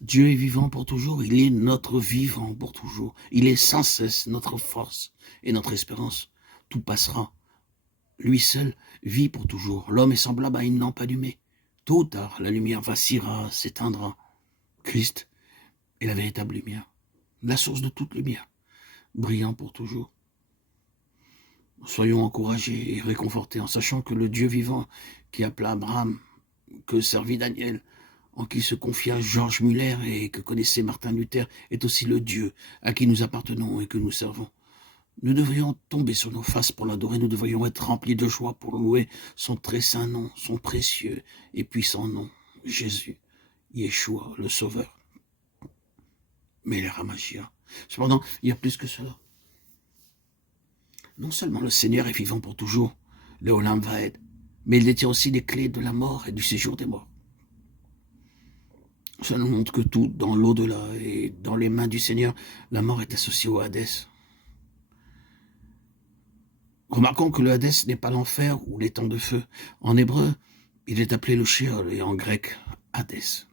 Dieu est vivant pour toujours, il est notre vivant pour toujours. Il est sans cesse notre force et notre espérance. Tout passera. Lui seul vit pour toujours. L'homme est semblable à une lampe allumée. Tôt ou tard, la lumière vacillera, s'éteindra. Christ est la véritable lumière, la source de toute lumière, brillant pour toujours. Soyons encouragés et réconfortés en sachant que le Dieu vivant qui appela Abraham, que servit Daniel, en qui se confia Georges Muller et que connaissait Martin Luther, est aussi le Dieu à qui nous appartenons et que nous servons. Nous devrions tomber sur nos faces pour l'adorer, nous devrions être remplis de joie pour louer son très saint nom, son précieux et puissant nom, Jésus, Yeshua, le Sauveur. Mais les Ramachia. Cependant, il y a plus que cela. Non seulement le Seigneur est vivant pour toujours, le Olam Vaed, mais il détient aussi les clés de la mort et du séjour des morts. Ça nous montre que tout, dans l'au-delà et dans les mains du Seigneur, la mort est associée au Hadès. Remarquons que le Hadès n'est pas l'enfer ou les temps de feu. En hébreu, il est appelé le Sheol et en grec, Hadès.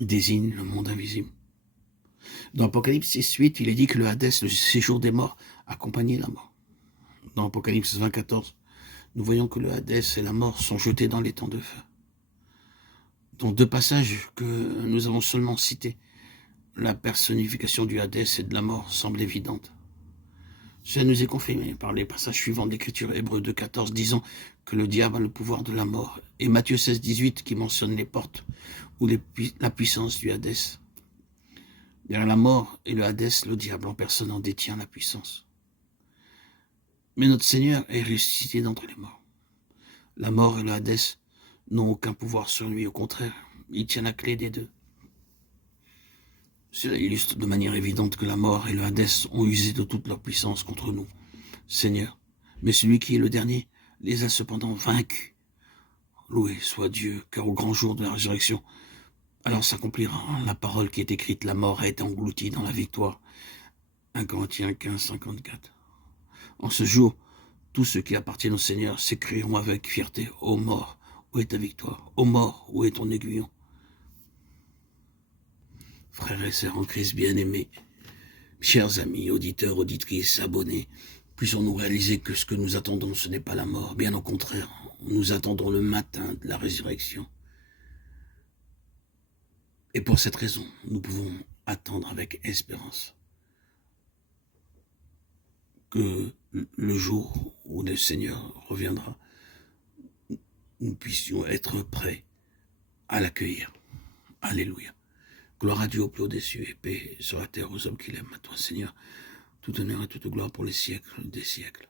Il désigne le monde invisible. Dans Apocalypse 6:8, il est dit que le Hadès, le séjour des morts, accompagnait la mort. Dans Apocalypse 20:14, nous voyons que le Hadès et la mort sont jetés dans les temps de feu. Dans deux passages que nous avons seulement cités, la personnification du Hadès et de la mort semble évidente. Cela nous est confirmé par les passages suivants de l'Écriture, Hébreux 2:14, disant que le diable a le pouvoir de la mort, et Matthieu 16:18 qui mentionne les portes ou la puissance du Hadès. Derrière la mort et le Hadès, le diable en personne en détient la puissance. Mais notre Seigneur est ressuscité d'entre les morts. La mort et le Hadès n'ont aucun pouvoir sur lui, au contraire, il tient la clé des deux. Cela illustre de manière évidente que la mort et le Hadès ont usé de toute leur puissance contre nous, Seigneur. Mais celui qui est le dernier les a cependant vaincus. Loué soit Dieu, car au grand jour de la résurrection, alors s'accomplira la parole qui est écrite, la mort a été engloutie dans la victoire. 1 Corinthiens 15:54. En ce jour, tous ceux qui appartiennent au Seigneur s'écrieront avec fierté, ô mort, où est ta victoire? Ô mort, où est ton aiguillon? Frères et sœurs en Christ bien-aimés, chers amis, auditeurs, auditrices, abonnés, puissions-nous réaliser que ce que nous attendons, ce n'est pas la mort, bien au contraire, nous attendons le matin de la résurrection. Et pour cette raison, nous pouvons attendre avec espérance que le jour où le Seigneur reviendra, nous puissions être prêts à l'accueillir. Alléluia. Gloire à Dieu au plus haut des cieux et paix sur la terre aux hommes qui l'aiment. À toi, Seigneur, tout honneur et toute gloire pour les siècles des siècles.